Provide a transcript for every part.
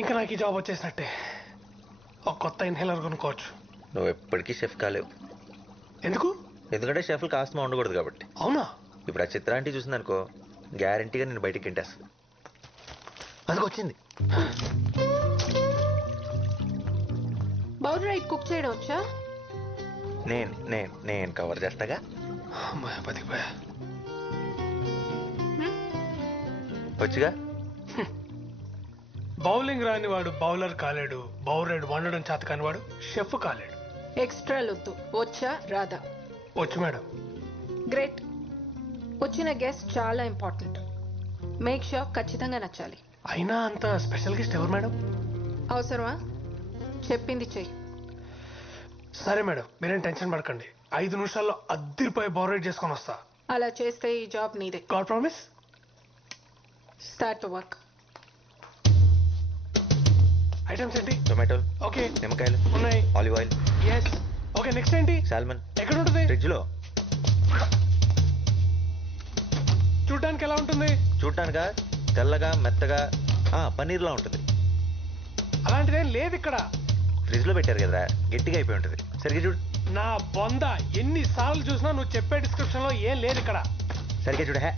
ఇంకా నాకు ఈ జాబ్ వచ్చేసినట్టే. ఒక కొత్త ఇన్హేలర్ కొనుక్కోవచ్చు. నువ్వు ఎప్పటికీ షెఫ్ కాలేవు. ఎందుకు? ఎందుకంటే షెఫ్లు కాస్త ఉండకూడదు కాబట్టి. అవునా? ఇప్పుడు ఆ చిత్రాంటి చూసిందనుకో, గ్యారంటీగా నేను బయటికి గెంటేస్తుంది. అందుకు వచ్చింది. బౌల్ రైట్ కుక్ చేయడం వచ్చా? నేను నేను నేను కవర్ చేస్తాగా. బతికిపోయా. వచ్చుగా. బౌలింగ్ రాని వాడు బౌలర్ కాలేడు, బౌలర్ వండడం చేత కాని వాడు షెఫ్ కాలేడు. ఎక్స్ట్రా లొద్దు. వచ్చా రాదా? వచ్చు మేడం. గ్రేట్. వచ్చిన గెస్ట్ చాలా ఇంపార్టెంట్. మేక్ షూర్ ఖచ్చితంగా నచ్చాలి. అయినా అంత స్పెషల్ గెస్ట్ ఎవరు మేడం? అవసరమా? చెప్పింది చెయ్యి. సరే మేడం, మీరేం టెన్షన్ పడకండి. 5 నిమిషాల్లో అద్దరిపోయి బౌలర్ చేసుకొని వస్తా. అలా చేస్తే ఈ జాబ్ నీదే. God promise. Start to work. Items ఏంటి? టొమాటోలు, ఓకే. నిమ్మకాయలు ఉన్నాయి. Olive oil. Yes. Okay, next ఏంటి? సాల్మన్. ఎక్కడ ఉంటుంది? ఫ్రిడ్జ్ లో. చూడడానికి ఎలా ఉంటుంది? చూడటానికా తెల్లగా మెత్తగా పన్నీర్లా ఉంటుంది. అలాంటిదేం లేదు ఇక్కడ. ఫ్రిడ్జ్ లో పెట్టారు కదా, గట్టిగా అయిపోయి ఉంటుంది. సరిగ్గా చూడు. నా బొంద ఎన్నిసార్లు చూసినా నువ్వు చెప్పే డిస్క్రిప్షన్ లో ఏం లేదు ఇక్కడ. సరిగ్గా చూడు. హే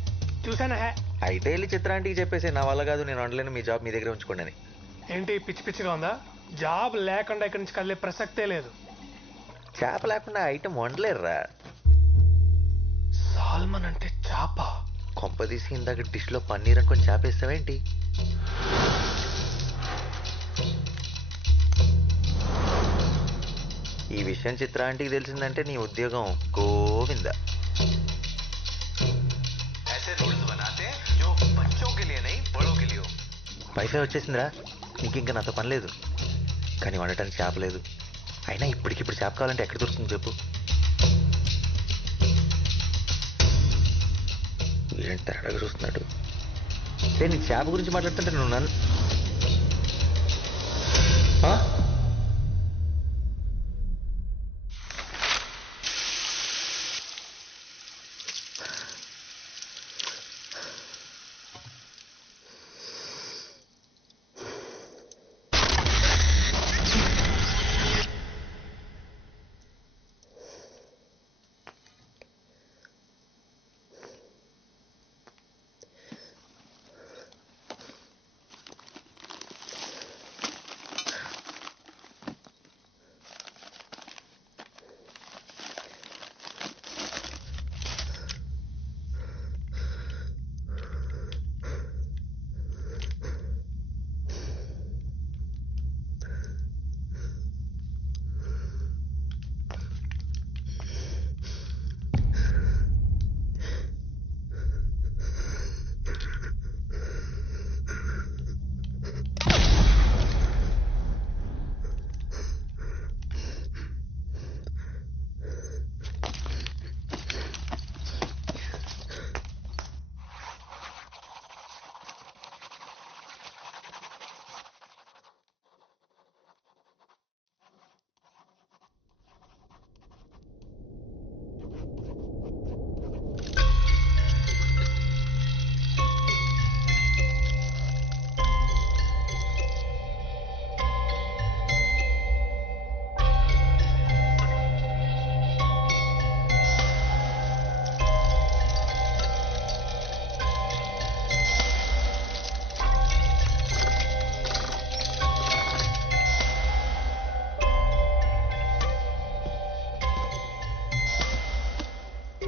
చూసానా? హే అయితే వెళ్ళి చిత్రాంటికి చెప్పేసి నా వల్ల కాదు, నేను వండలేను, మీ జాబ్ మీ దగ్గర ఉంచుకోండి అని. ఏంటి పిచ్చి పిచ్చిగా ఉందా? జాబ్ లేకుండా ఇక్కడి నుంచి కదిలే ప్రసక్తే లేదు. చేప లేకుండా ఐటమ్ వండలేరురా. సాల్మన్ అంటే చేప? కొంపదీసి ఇందాక డిష్ లో పన్నీర్ అనుకొని చేపేస్తావేంటి? ఈ విషయం చిత్రాంటికి తెలిసిందంటే నీ ఉద్యోగం గోవింద. వైఫై వచ్చేసిందిరా, నీకు ఇంకా నాతో పని లేదు. కానీ వండటానికి చేప లేదు. అయినా ఇప్పటికిప్పుడు చేప కావాలంటే ఎక్కడ దొరుకుతుంది చెప్పు? ఏంటి తేడాగా చూస్తున్నాడు? నేను చేప గురించి మాట్లాడుతుంటే నువ్వు నన్ను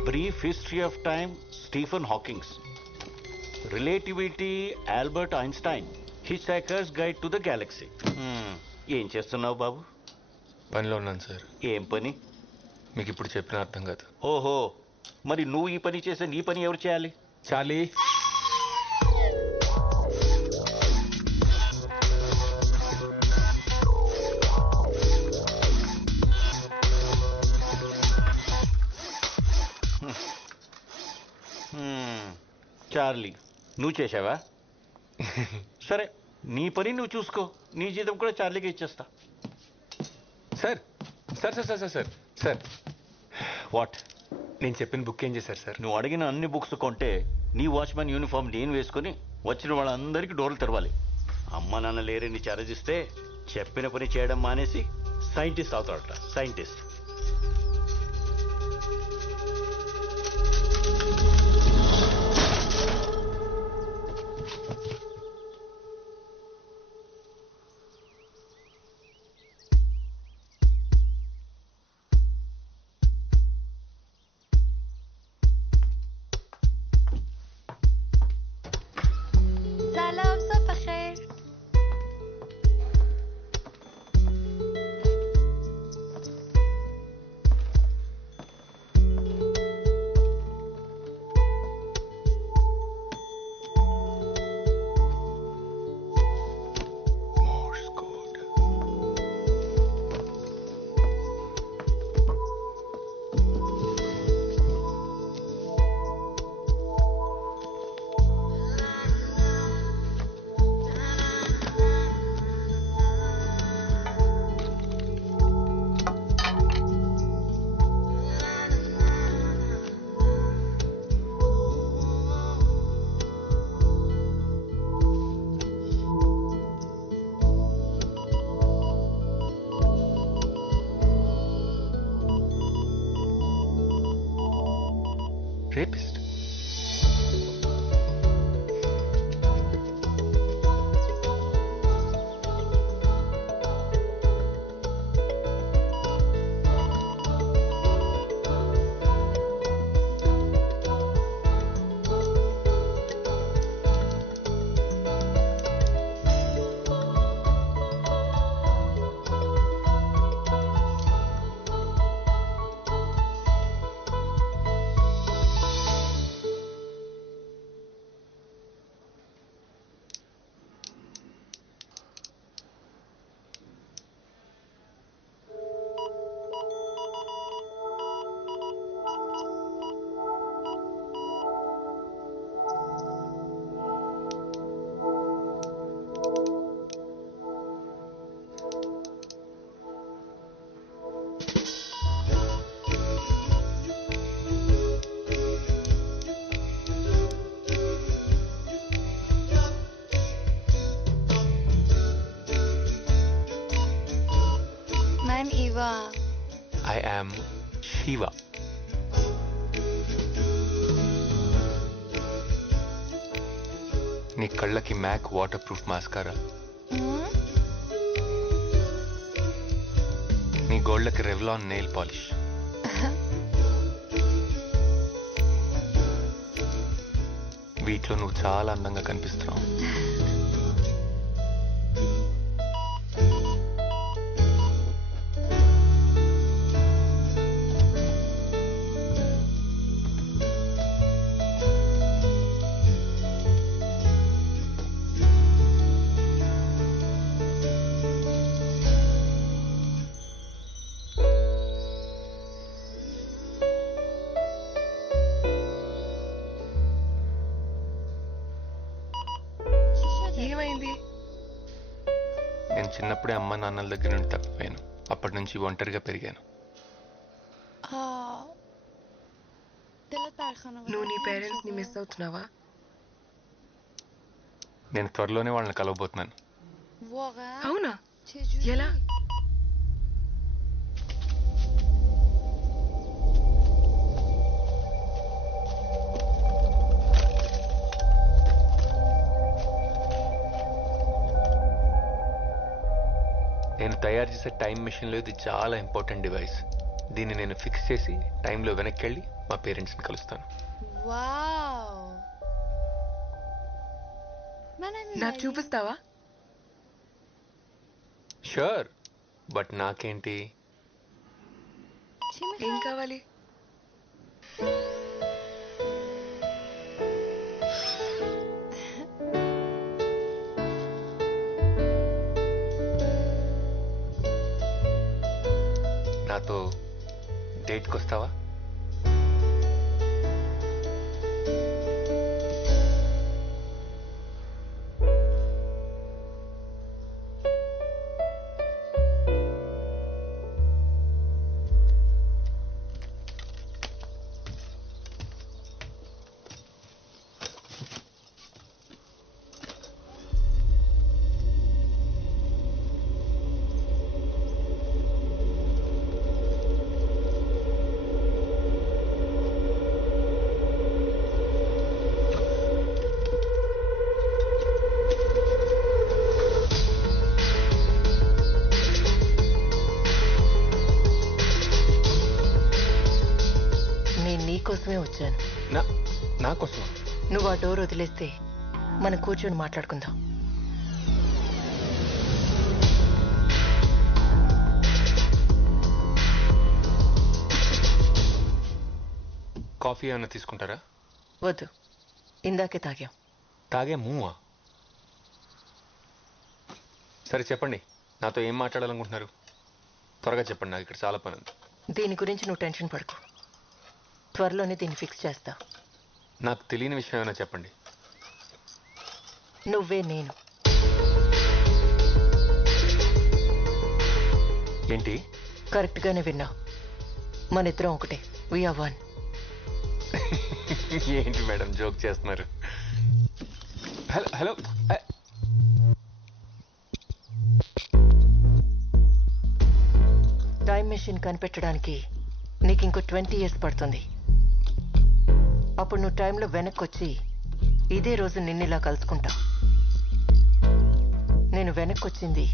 Brief History of Time, Stephen Hawking. Relativity, Albert Einstein. Hitchhiker's Guide to the Galaxy. ఏం చేస్తున్నావు బాబు? పనిలో ఉన్నాను సార్. ఏం పని? మీకు ఇప్పుడు చెప్పిన అర్థం కాదు. ఓహో, మరి నువ్వు ఈ పని చేస్తే నీ పని ఎవరు చేయాలి? చాలీ, చార్లీ, నువ్వు చేసావా? సరే, నీ పని నువ్వు చూసుకో. నీ జీతం కూడా చార్లీకి ఇచ్చేస్తా. Sir sir sir sir sir sir what? నేను చెప్పిన బుక్ ఏం చేశారు సార్? నువ్వు అడిగిన అన్ని బుక్స్ కొంటే నీ వాచ్మెన్ యూనిఫామ్ నేను వేసుకుని వచ్చిన వాళ్ళందరికీ డోర్లు తెరవాలి. అమ్మ నాన్న లేరని చరజిస్తే చెప్పిన పని చేయడం మానేసి scientist అవుతాడట, scientist. سلام صبح خير. Morse code. Rapist. من إيوا. I am Shiva. నీ కళ్ళకి మ్యాక్ వాటర్ ప్రూఫ్ మాస్కారా, నీ గోళ్ళకి రెవ్లాన్ నెయిల్ పాలిష్, వీటిలో నువ్వు చాలా అందంగా కనిపిస్తున్నావు. ఏమైంది? నేను చిన్నప్పుడే అమ్మ నాన్నల దగ్గర నుండి తప్పిపోయాను. అప్పటి నుంచి ఒంటరిగా పెరిగాను. నువ్వు నీ పేరెంట్స్ ని మిస్ అవుతున్నావా? నేను త్వరలోనే వాళ్ళని కలవబోతున్నాను. అవునా? ఎలా? నేను తయారు చేసే టైం మెషిన్లో ఇది చాలా ఇంపార్టెంట్ డివైస్. దీన్ని నేను ఫిక్స్ చేసి టైంలో వెనక్కి వెళ్ళి మా పేరెంట్స్ని కలుస్తాను. నాకు చూపిస్తావా? షూర్, బట్ నాకేంటి? ఏం కావాలి? నాతో డేట్కి వస్తావా? వచ్చాను. నా కోసం నువ్వు ఆ డోర్ వదిలేస్తే మనం కూర్చొని మాట్లాడుకుందాం. కాఫీ ఏమైనా తీసుకుంటారా? వద్దు, ఇందాకే తాగాం. తాగే మూవా? సరే చెప్పండి, నాతో ఏం మాట్లాడాలనుకుంటున్నారు? త్వరగా చెప్పండి, నాకు ఇక్కడ చాలా పని ఉంది. దీని గురించి నువ్వు టెన్షన్ పడకు, త్వరలోనే దీన్ని ఫిక్స్ చేస్తా. నాకు తెలియని విషయం ఏమైనా చెప్పండి. నువ్వే నేను. ఏంటి? కరెక్ట్గానే విన్నావు, మన ఇద్దరం ఒకటే. We are one. ఏంటి మేడం జోక్ చేస్తున్నారు? హలో హలో, టైం మెషిన్ కనిపెట్టడానికి నీకు ఇంకో 20 years పడుతుంది. అప్పుడు నువ్వు టైంలో వెనక్కి వచ్చి ఇదే రోజు నిన్నిలా కలుసుకుంటావు. నేను వెనక్కి వచ్చింది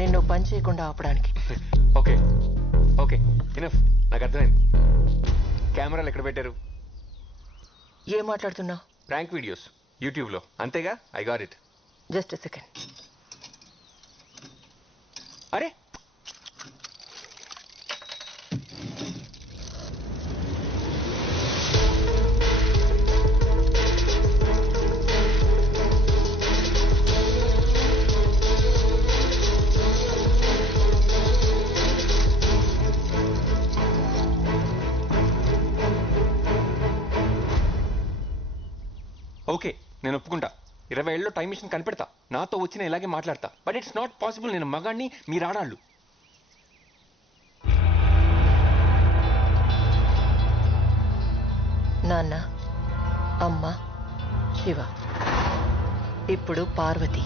నిన్ను పని చేయకుండా ఆపడానికి. ఓకే ఓకే, ఇనఫ్, నాకు అర్థమైంది. కెమెరాలు ఎక్కడ పెట్టారు? ఏం మాట్లాడుతున్నావు? ప్రాంక్ వీడియోస్ యూట్యూబ్లో, అంతేగా? I got it. Just a second. అరే, ఓకే, నేను ఒప్పుకుంటా. 20 ఏళ్ళలో టైం మిషన్ కనిపెడతా, నాతో వచ్చిన ఇలాగే మాట్లాడతా. But it's not possible. నేను మగాడిని, మీరు ఆడాళ్ళు. నాన్న, అమ్మ, శివ, ఇప్పుడు పార్వతి.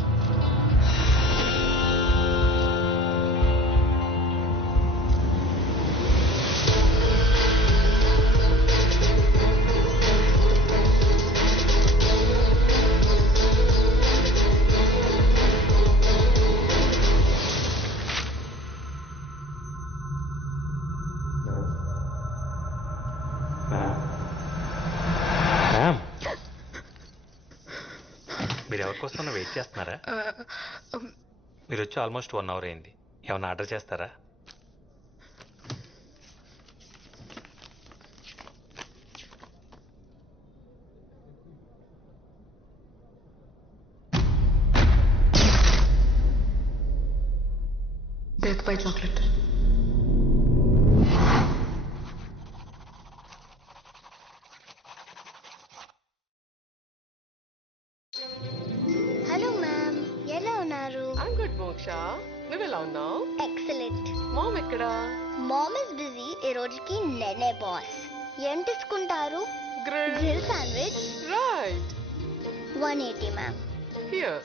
మీరు ఎవరికోసం వెయిట్ చేస్తున్నారా? మీరు వచ్చి ఆల్మోస్ట్ 1 hour అయింది. ఏమన్నా ఆర్డర్ చేస్తారా? Death by chocolate. Hello ma'am, ఎలా ఉన్నారు? ఐమ్ గుడ్ మోక్ష, నువ్వెలా ఉన్నావు? ఎక్సలెంట్. మామ్ ఎక్కడా? Mom is busy. ఈ రోజుకి నేనే బాస్. ఏం తీసుకుంటారు? Grill sandwich. Right. 180 ma'am. Here.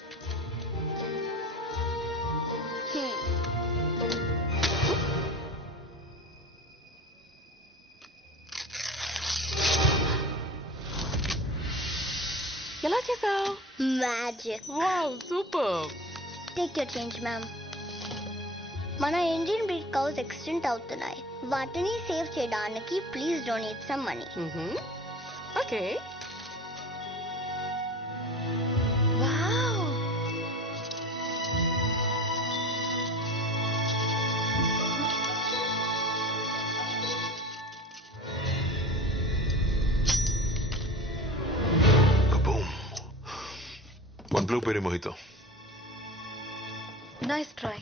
ఎలా చేసావు? Magic. Wow, super. Take your change ma'am. మన ఇండియన్ బ్రీడ్ కౌస్ ఎక్స్టెంట్ అవుతున్నాయి. వాటిని సేవ్ చేయడానికి please donate some money. Okay. Wow. Kaboom. One blueberry mojito. Nice try.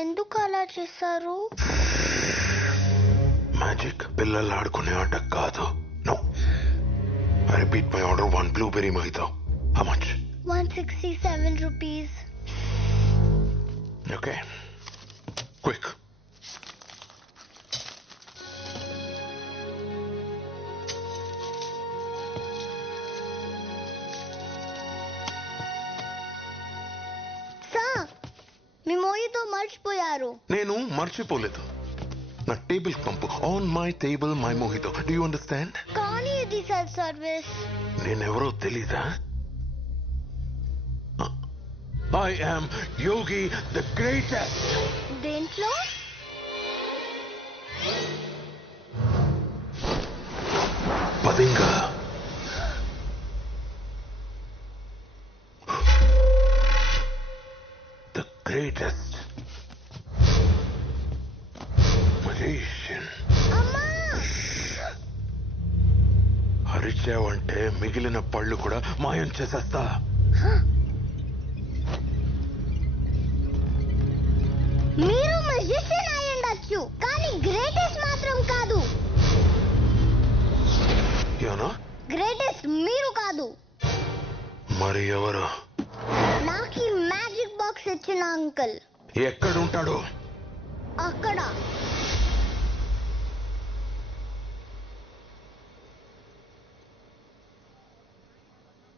ఎందుకు అలా చేశారు? మ్యాజిక్ పిల్లలు ఆడుకునే ఆట కాదు. No. I repeat my order. One blueberry mojito. How much? 167 rupees. Okay. Quick. Sir, మీ మోయితో మర్చిపోయారు. నేను మర్చిపోలేదు. నా టేబుల్ పంపు. ఆన్ మై టేబుల్ మై మోహితో. Do you understand? కానీ ఇది సెల్ఫ్ సర్వీస్. నేనెవరో తెలీదా? I am Yogi the greatest. దేంట్లో? Bavinga. The greatest magician. అరిచావంటే మిగిలిన పళ్ళు కూడా మాయం చేసేస్తా. మీరు మ్యూజిషియన్ అయి ఉండొచ్చు కానీ గ్రేటెస్ట్ మాత్రం కాదు. ఏనా? గ్రేటెస్ట్ మీరు కాదు. మరి ఎవరు? నాకు ఈ మ్యాజిక్ బాక్స్ ఇచ్చిన అంకుల్. ఎక్కడుంటాడు? అక్కడ